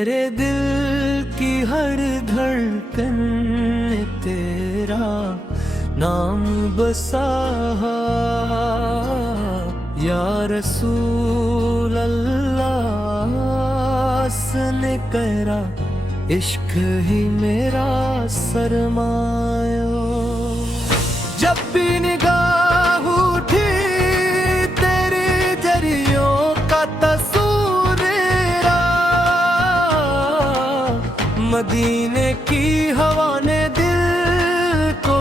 मेरे दिल की हर धड़कन ने तेरा नाम बसा, या रसूल अल्लाह ने करा, इश्क ही मेरा सरमाया। जब भी निगाह उठी तेरे जरियों का तस्वीर, मदीने की हवा ने दिल को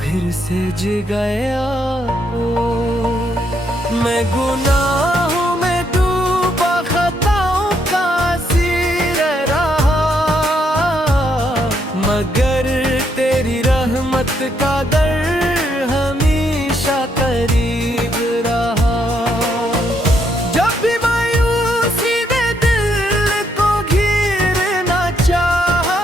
फिर से जगाया। मैं गुनाहों में डूबा खताओं का असीर रहा, मगर तेरी रहमत का दर हमेशा करीब रहा। जब भी मायूसी ने दिल को घिरना चाहा,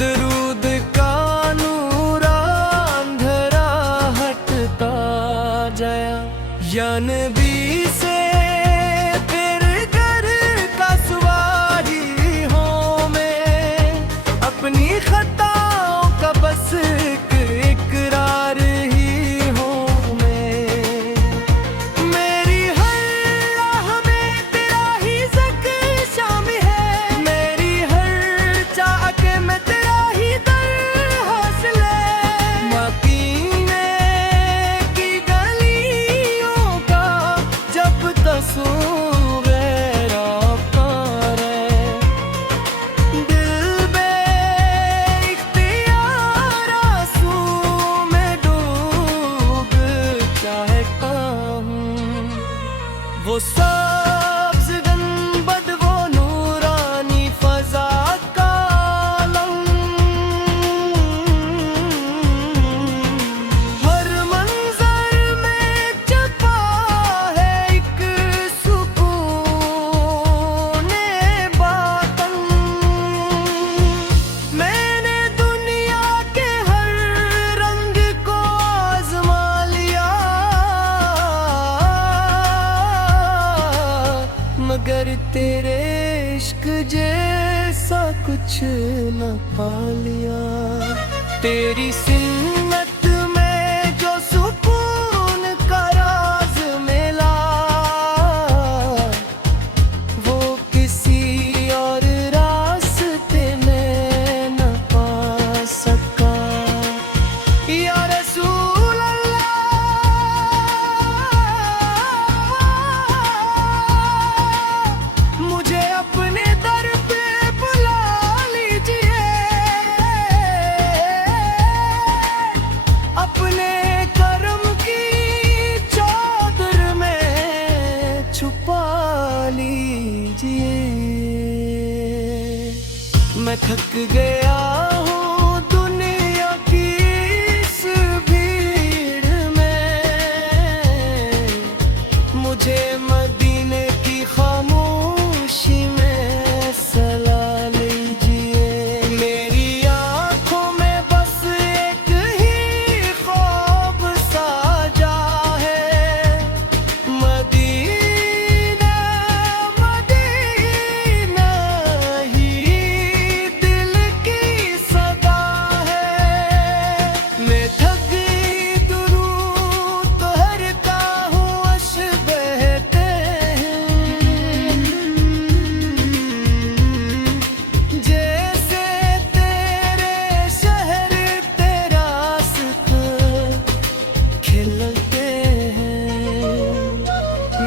दरूद का नूर अंधेरा हटता जाया। या नबी से अपनी खताओं का बस इकरार ही हूँ मैं। मेरी हर राह में तेरा ही ज़िक्र शामिल है, मेरी हर चाह के में तेरा ही दर हासिल है। मदीने की गलियों का जब तस्वीर वो सब्ज़ गुंबद, वो नूरानी फ़ज़ा का आलम, हर मंज़र में छपा है एक सुकून-ए बातन। मैंने दुनिया के हर रंग को आज़मा लिया, मगर तेरे इश्क जैसा कुछ न पा लिया। तेरी सिन्नत में जो सुकून का राज मिला, वो किसी और रास्ते में न पा सका। या रसूल मुझे अपने दर पे बुला लीजिए, अपने करम की चादर में छुपा लीजिए। मैं थक गया हूँ दुनिया की इस भीड़ में, मुझे मदीने की खामोशी में सला लीजिए। मेरी आँखों में बस एक ही ख्वाब साजा है, मदीना मदीना ही दिल की सदा है। मैं थक गई दुरूद दोहराता हूँ, अश्क बहते हैं जैसे तेरे शहर तेरा रास्ता खिलते हैं।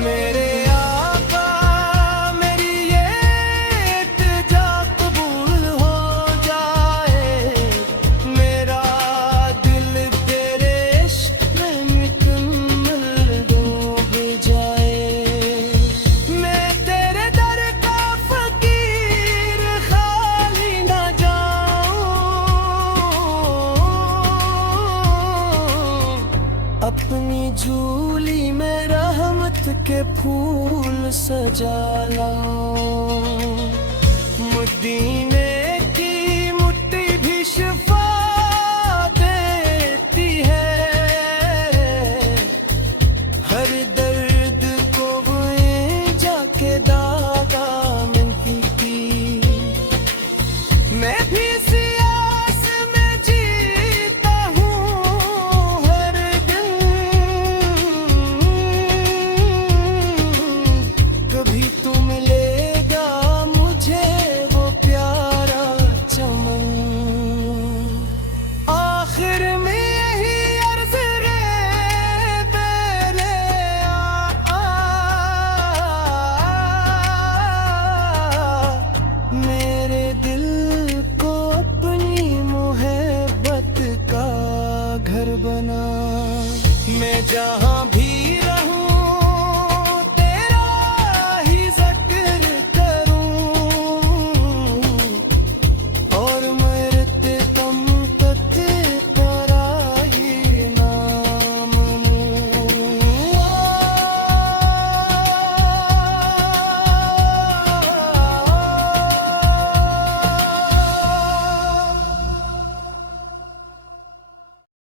मेरे आका मेरी ये इल्तिजा कबूल हो जाए, मेरा दिल तेरे इश्क में मुकम्मल डूब जाए। मैं तेरे दर का फकीर खाली न जाऊं, अपनी झोली में रहमत के फूल सजा लाऊं। मदीने